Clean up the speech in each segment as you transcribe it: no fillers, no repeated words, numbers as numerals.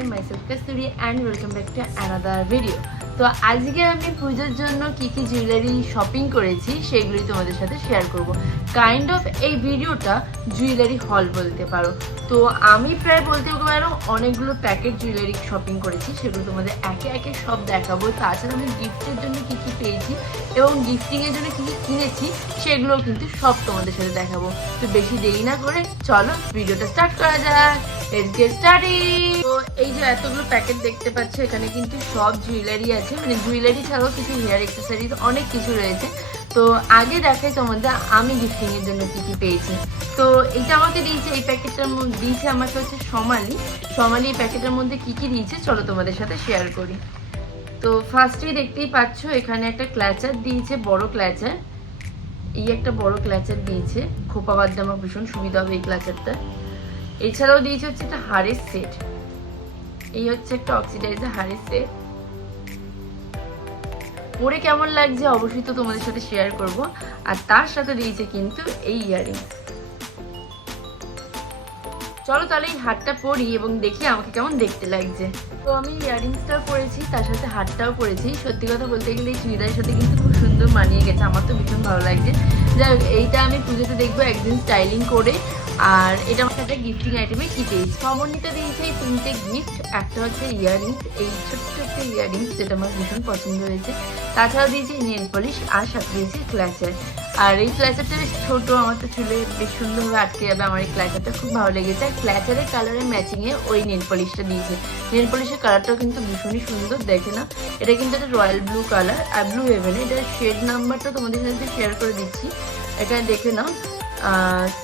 namaste, myself Kasturi and welcome back to another video. তো আজকে আমি পূজার জন্য কি কি জুয়েলারি শপিং করেছি সেগুলোই তোমাদের সাথে শেয়ার করব। কাইন্ড অফ এই ভিডিওটা জুয়েলারি হল বলতে পারো। তো আমি প্রায় বলতে পারো অনেকগুলো প্যাকেট জুয়েলারি শপিং করেছি, সেগুলো তোমাদের একে একে সব দেখাবো। তাছাড়া আমি গিফটের জন্য কি কি পেয়েছি এবং গিফটিংয়ের জন্য কি কি কিনেছি সেগুলোও কিন্তু সব তোমাদের সাথে দেখাবো। তো বেশি দেরি না করে চলো ভিডিওটা স্টার্ট করা যাক। Let's get started. তো এই যে এতগুলো প্যাকেট দেখতে পাচ্ছ, এখানে কিন্তু সব জুয়েলারি আছে, মানে জুয়েলারি ছাড়াও কিছু হেয়ার অ্যাক্সেসরিজ অনেক কিছু রয়েছে। তো আগে দেখাই তোমাদের আমি গিফটিং এর জন্য কি কি পেয়েছি। তো এটা আমাকে দিয়েছে, এই প্যাকেটটার মধ্যে দিয়েছে আমাকে হচ্ছে সোমালি এই প্যাকেটের মধ্যে কি কি দিয়েছে চলো তোমাদের সাথে শেয়ার করি। তো ফার্স্টেই দেখতেই পাচ্ছ এখানে একটা ক্ল্যাচার দিয়েছে, বড় ক্ল্যাচার। এই একটা বড় ক্ল্যাচার দিয়েছে, খোপা বাঁধতে আমার ভীষণ সুবিধা হবে এই ক্ল্যাচারটা। এছাড়াও দিয়েছে হচ্ছে একটা হাড়ের সেট, এই হচ্ছে একটা অক্সিডাইজার হাড়ের সেট। পরে কেমন লাগছে অবশ্যই তো তোমাদের সাথে শেয়ার করব। আর তার সাথে দিয়েছে কিন্তু এই ইয়াররিংস। চলো তাহলে এই হারটা পরি এবং দেখি আমাকে কেমন দেখতে লাগছে। তো আমি ইয়াররিংসটাও পরেছি, তার সাথে হারটাও পরেছি। সত্যি কথা বলতে গেলে এই চুড়িদারের সাথে কিন্তু খুব সুন্দর মানিয়ে গেছে, আমার তো ভীষণ ভালো লাগছে। যাই হোক, এইটা আমি পুজোতে দেখবো একদিন স্টাইলিং করে। আর এটা আমার সাথে গিফটিং আইটেমে কি পেয়েছি, সমন্বিতা দিয়েছে এই 3টে গিফট। একটা হচ্ছে ইয়াররিংস, এই ছোট্ট একটা ইয়াররিংস যেটা আমার ভীষণ পছন্দ হয়েছে। তাছাড়াও দিয়েছি নেল পলিশ, আর সাথে দিয়েছি ক্ল্যাচার। আর এই ক্ল্যাচারটা বেশ ছোট, আমার তো চুলে বেশ সুন্দরভাবে আটকে যাবে, আমার এই ক্ল্যাচারটা খুব ভালো লেগেছে। আর ক্ল্যাচারের কালারের ম্যাচিংয়ে ওই নেল পলিশটা দিয়েছে। নেল পলিশের কালারটাও কিন্তু ভীষণই সুন্দর, দেখে না? এটা কিন্তু একটা রয়্যাল ব্লু কালার আর ব্লু হেভেন। এটার শেড নাম্বারটা তোমাদের সাথে শেয়ার করে দিচ্ছি, এখানে দেখে নাও।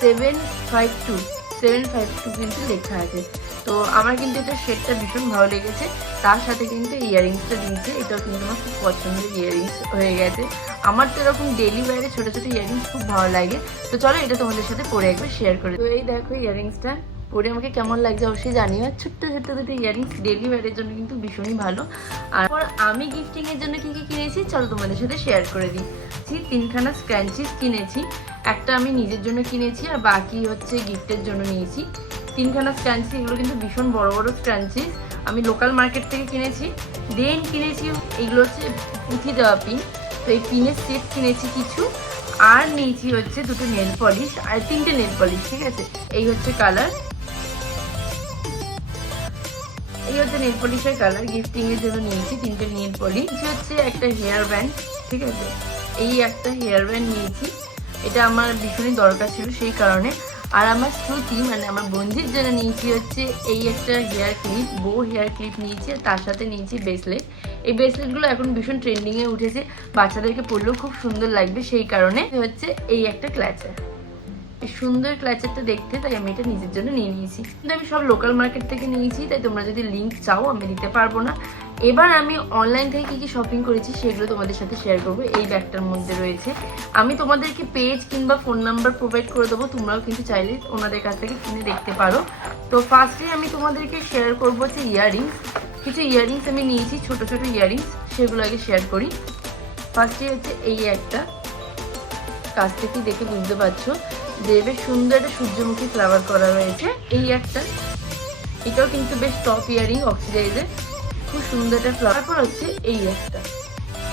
752 কিন্তু লেখা আছে। তো আমার কিন্তু এটা শেডটা ভীষণ ভালো লেগেছে। তার সাথে কিন্তু ইয়াররিংসটা দিয়েছে, এটাও কিন্তু আমার খুব পছন্দের ইয়াররিংস হয়ে গেছে। আমার তো এরকম ডেলি ওয়্যারে ছোটো ছোটো ইয়াররিংস খুব ভালো লাগে। তো চলো এটা তোমাদের সাথে পরে একবার শেয়ার করে। তো এই দেখো ইয়াররিংসটা পরে আমাকে কেমন লাগছে অবশ্যই জানিও। আর ছোট্ট ছোট্ট দুটো ইয়াররিংস ডেলি ওয়্যারের জন্য কিন্তু ভীষণই ভালো। আর আমি গিফটিংয়ের জন্য কি কি কিনেছি চলো তোমাদের সাথে শেয়ার করে দিই। 3খানা স্ক্র্যাঞ্চিস কিনেছি, একটা আমি নিজের জন্য কিনেছি আর বাকি হচ্ছে গিফটের জন্য নিয়েছি। 3খানা স্ক্র্যাঞ্চিস, এগুলো কিন্তু ভীষণ বড় বড় স্ক্র্যাঞ্চিস, আমি লোকাল মার্কেট থেকে কিনেছি। দেন কিনেছি এগুলো হচ্ছে পুঁথি দেওয়া পিন, তো এই পিনের সেট কিনেছি কিছু। আর নিয়েছি হচ্ছে 2টো নেল পলিশ আর 3টে নেল পলিশ, ঠিক আছে? এই হচ্ছে কালার, এই হচ্ছে নেল পলিশের কালার। গিফটিং এর জন্য নিয়েছি 3টে নেল পলিশ। হচ্ছে একটা হেয়ার ব্যান্ড, ঠিক আছে? এই একটা হেয়ার ব্যান্ড নিয়েছি, এটা আমার ভীষণই দরকার ছিল সেই কারণে। আর আমার শ্রুতি মানে আমার বন্ধুর জন্য নিয়েছি হচ্ছে এই একটা হেয়ার ক্লিপ, বো হেয়ার ক্লিপ নিয়েছি। আর তার সাথে নিয়েছি ব্রেসলেট। এই ব্রেসলেটগুলো এখন ভীষণ ট্রেন্ডিংয়ে উঠেছে, বাচ্চাদেরকে পরলেও খুব সুন্দর লাগবে, সেই কারণে হচ্ছে এই একটা ক্ল্যাচার। এই সুন্দর ক্ল্যাচারটা দেখতে, তাই আমি এটা নিজের জন্য নিয়ে নিয়েছি। কিন্তু আমি সব লোকাল মার্কেট থেকে নিয়েছি, তাই তোমরা যদি লিঙ্ক চাও আমি দিতে পারবো না। এবার আমি অনলাইন থেকে কি কি শপিং করেছি সেগুলো তোমাদের সাথে শেয়ার করবো। এই ব্যাগটার মধ্যে রয়েছে, আমি তোমাদেরকে পেজ কিংবা ফোন নাম্বার প্রোভাইড করে দেবো, তোমরাও কিন্তু চাইলে ওনাদের কাছ থেকে কিনে দেখতে পারো। তো ফার্স্টে আমি তোমাদেরকে শেয়ার করবো হচ্ছে ইয়াররিংস। কিছু ইয়াররিংস আমি নিয়েছি, ছোট ছোট ইয়াররিংস, সেগুলো আগে শেয়ার করি। ফার্স্টে হচ্ছে এই একটা, কাছ থেকে দেখে বুঝতে পারছো যে বেশ সুন্দর একটা সূর্যমুখী ফ্লাওয়ার করা রয়েছে। এই একটা, এটাও কিন্তু বেশ টপ ইয়ারিং অক্সিডাইজের, খুব সুন্দর একটা ফ্লাওয়ার। তারপর হচ্ছে এই একটা,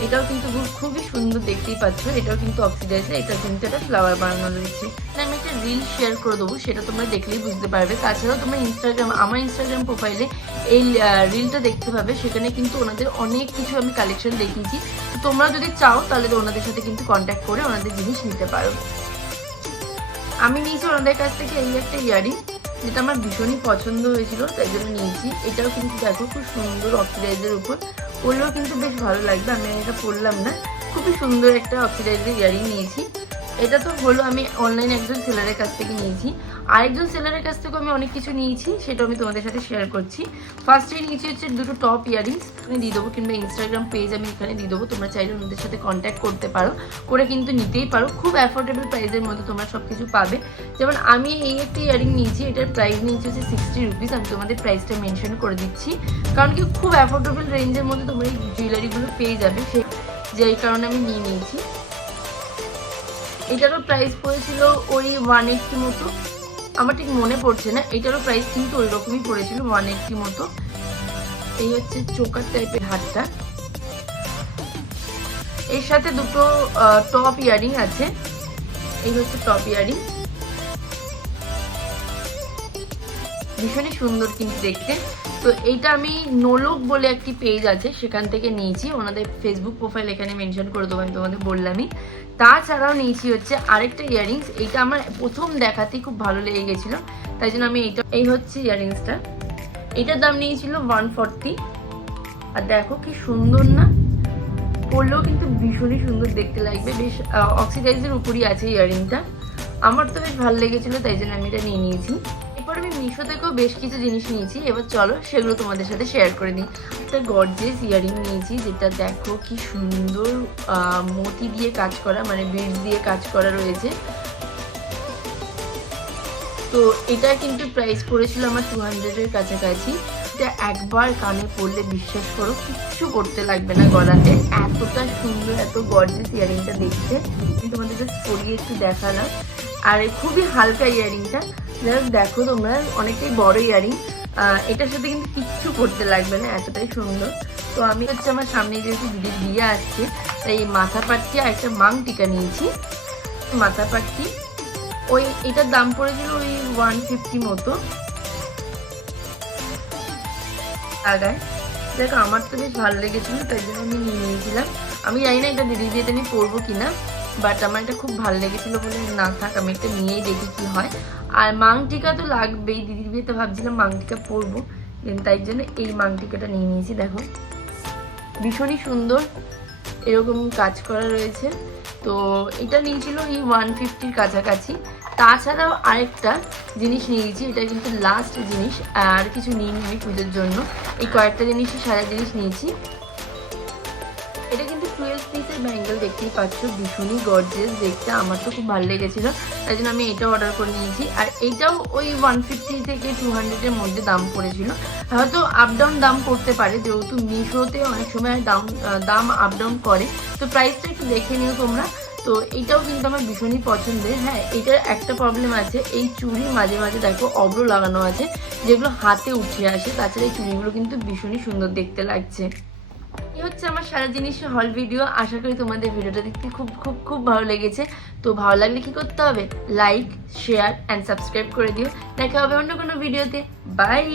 এটাও কিন্তু খুবই সুন্দর, দেখতেই পাচ্ছ, এটাও কিন্তু অক্সিডাইজের, এটা কিন্তু একটা ফ্লাওয়ার বানানো রয়েছে। আমি একটা রিল শেয়ার করে দেবো, সেটা তোমরা দেখলেই বুঝতে পারবে। তাছাড়াও তোমরা আমার ইনস্টাগ্রাম প্রোফাইলে এই রিলটা দেখতে পাবে, সেখানে কিন্তু ওনাদের অনেক কিছু আমি কালেকশন দেখিয়েছি। তোমরা যদি চাও তাহলে তো ওনাদের সাথে কিন্তু কন্ট্যাক্ট করে ওনাদের জিনিস নিতে পারো। আমি নিয়েছি ওনাদের কাছ থেকে এই একটা ইয়ারিং, যেটা আমার ভীষণই পছন্দ হয়েছিল, তাই জন্য নিয়েছি। এটাও কিন্তু দেখো খুব সুন্দর অক্সিডাইজের উপর, পরলেও কিন্তু বেশ ভালো লাগবে। আমি এটা পরলাম না, খুবই সুন্দর একটা অক্সিডাইজের ইয়ারিং নিয়েছি। এটা তো হলো আমি অনলাইনে একজন সেলারের কাছ থেকে নিয়েছি। আরেকজন সেলারের কাছ থেকেও আমি অনেক কিছু নিয়েছি, সেটা আমি তোমাদের সাথে শেয়ার করছি। ফার্স্টে নিয়েছি হচ্ছে 2টো টপ ইয়ারিংস, আমি দিয়ে দেবো, কিংবা ইনস্টাগ্রাম পেজ আমি এখানে দিয়ে দেবো, তোমরা চাইলে ওনাদের সাথে কন্ট্যাক্ট করতে পারো, করে কিন্তু নিতেই পারো। খুব অ্যাফোর্ডেবল প্রাইসের মধ্যে তোমরা সব কিছু পাবে। যেমন আমি এই একটা ইয়ারিং নিয়েছি, এটার প্রাইস নিয়েছি হচ্ছে 60 রুপিস। আমি তোমাদের প্রাইসটা মেনশন করে দিচ্ছি, কারণ কি খুব অ্যাফোর্ডেবল রেঞ্জের মধ্যে তোমরা এই জুয়েলারিগুলো পেয়ে যাবে, যেই কারণে আমি নিয়ে নিয়েছি। এটারও প্রাইস পড়েছিল ওই 180 মতো, আমার ঠিক মনে পড়ছে না। এটারও প্রাইস কিন্তু ওই রকমই পড়েছিল 180 মতো। এই হচ্ছে চোকার টাইপের হারটা। এর সাথে দুটো টপ ইয়ারিং আছে। এই হচ্ছে টপ ইয়ারিং, ভীষণই সুন্দর কিন্তু দেখতে। তো এইটা আমি নোলক বলে একটি পেজ আছে সেখান থেকে নিয়েছি, ওনাদের ফেসবুক প্রোফাইল এখানে মেনশন করে দেবো, আমি তোমাদের বললামই। তাছাড়াও নিয়েছি হচ্ছে আরেকটা ইয়ারিংস, এইটা আমার প্রথম দেখাতেই খুব ভালো লেগে গেছিলো, তাই জন্য আমি এই হচ্ছে ইয়ারিংসটা। এটার দাম নিয়েছিল 140। আর দেখো কি সুন্দর না, পরলেও কিন্তু ভীষণই সুন্দর দেখতে লাগবে, বেশ অক্সিডাইজের উপরই আছে ইয়ারিংটা। আমার তো বেশ ভালো লেগেছিলো, তাই জন্য আমি এটা নিয়ে নিয়েছি। এরপর আমি মিশো থেকেও বেশ কিছু জিনিস নিয়েছি, এবার চলো সেগুলো তোমাদের সাথে শেয়ার করে দিই। একটা গর্জিয়াস ইয়ারিং নিয়েছি, যেটা দেখো কি সুন্দর মতি দিয়ে কাজ করা, মানে বিডস দিয়ে কাজ করা রয়েছে। তো এটা কিন্তু প্রাইস পড়েছিল আমার 200-এর কাছাকাছি। এটা একবার কানে পরলে বিশ্বাস করো কিচ্ছু করতে লাগবে না গলাতে, এতটা সুন্দর, এত গর্জিয়াস ইয়ারিংটা দেখতে। আমি তোমাদের জাস্ট পরিয়ে একটু দেখালাম। আর খুবই হালকা ইয়ারিংটা, দেখো তোমরা অনেকটাই বড় ইয়ারিং, এটার সাথে কিন্তু কিচ্ছু করতে লাগবে না, এতটাই সুন্দর। তো আমি হচ্ছে আমার সামনে যেহেতু দিদির বিয়ে আসছে, তাই মাথা পাট্টি আর একটা মাং টিকা নিয়েছি। মাথা পাট্টি এটার দাম পড়েছিল ওই 150 মতো টাকায়। দেখো আমার তো বেশ ভালো লেগেছিল, তাই জন্য আমি নিয়ে নিয়েছিলাম। আমি জানি না এটা দিদির বিয়েতে আমি পরবো কিনা, বাট আমার এটা খুব ভালো লেগেছিলো বলে না থাক, আমি একটা নিয়েই দেখি কি হয়। আর মাং টিকা তো লাগবেই, দিদির বিয়েতে ভাবছিলাম মাং টিকা পরবো, তাই জন্য এই মাং টিকাটা নিয়ে নিয়েছি। দেখো ভীষণই সুন্দর, এরকম কাজ করা রয়েছে। তো এটা নিয়েছিল এই 150-র কাছাকাছি। তাছাড়াও আরেকটা জিনিস নিয়েছি, এটা কিন্তু লাস্ট জিনিস, আর কিছু নিইনি আমি পুজোর জন্য, এই কয়েকটা জিনিসই সারা জিনিস নিয়েছি। এটা কিন্তু 12 পিসের ব্যাঙ্গেল, দেখতেই পাচ্ছ ভীষণই গর্জিয়াস দেখতে, আমার তো খুব ভালো লেগেছিলো, তাই জন্য আমি এটা অর্ডার করে নিয়েছি। আর এইটাও ওই 150 থেকে 200-এর মধ্যে দাম পড়েছিল, হয়তো আপ ডাউন দাম করতে পারে, যেহেতু মিশোতে অনেক সময় দাম আপ ডাউন করে, তো প্রাইসটা একটু দেখে নিও তোমরা। তো এইটাও কিন্তু আমার ভীষণই পছন্দের। হ্যাঁ, এটার একটা প্রবলেম আছে, এই চুড়ি মাঝে মাঝে দেখো অব্র লাগানো আছে, যেগুলো হাতে উঠে আসে, তাছাড়া এই চুড়িগুলো কিন্তু ভীষণই সুন্দর দেখতে লাগছে। এই হচ্ছে আমার সারা জিনিসের হল ভিডিও। আশা করি তোমাদের ভিডিওটা দেখতে খুব খুব খুব ভালো লেগেছে। তো ভালো লাগলে কি করতে হবে, লাইক, শেয়ার অ্যান্ড সাবস্ক্রাইব করে দিও। দেখা হবে অন্য কোনো ভিডিওতে। বাই।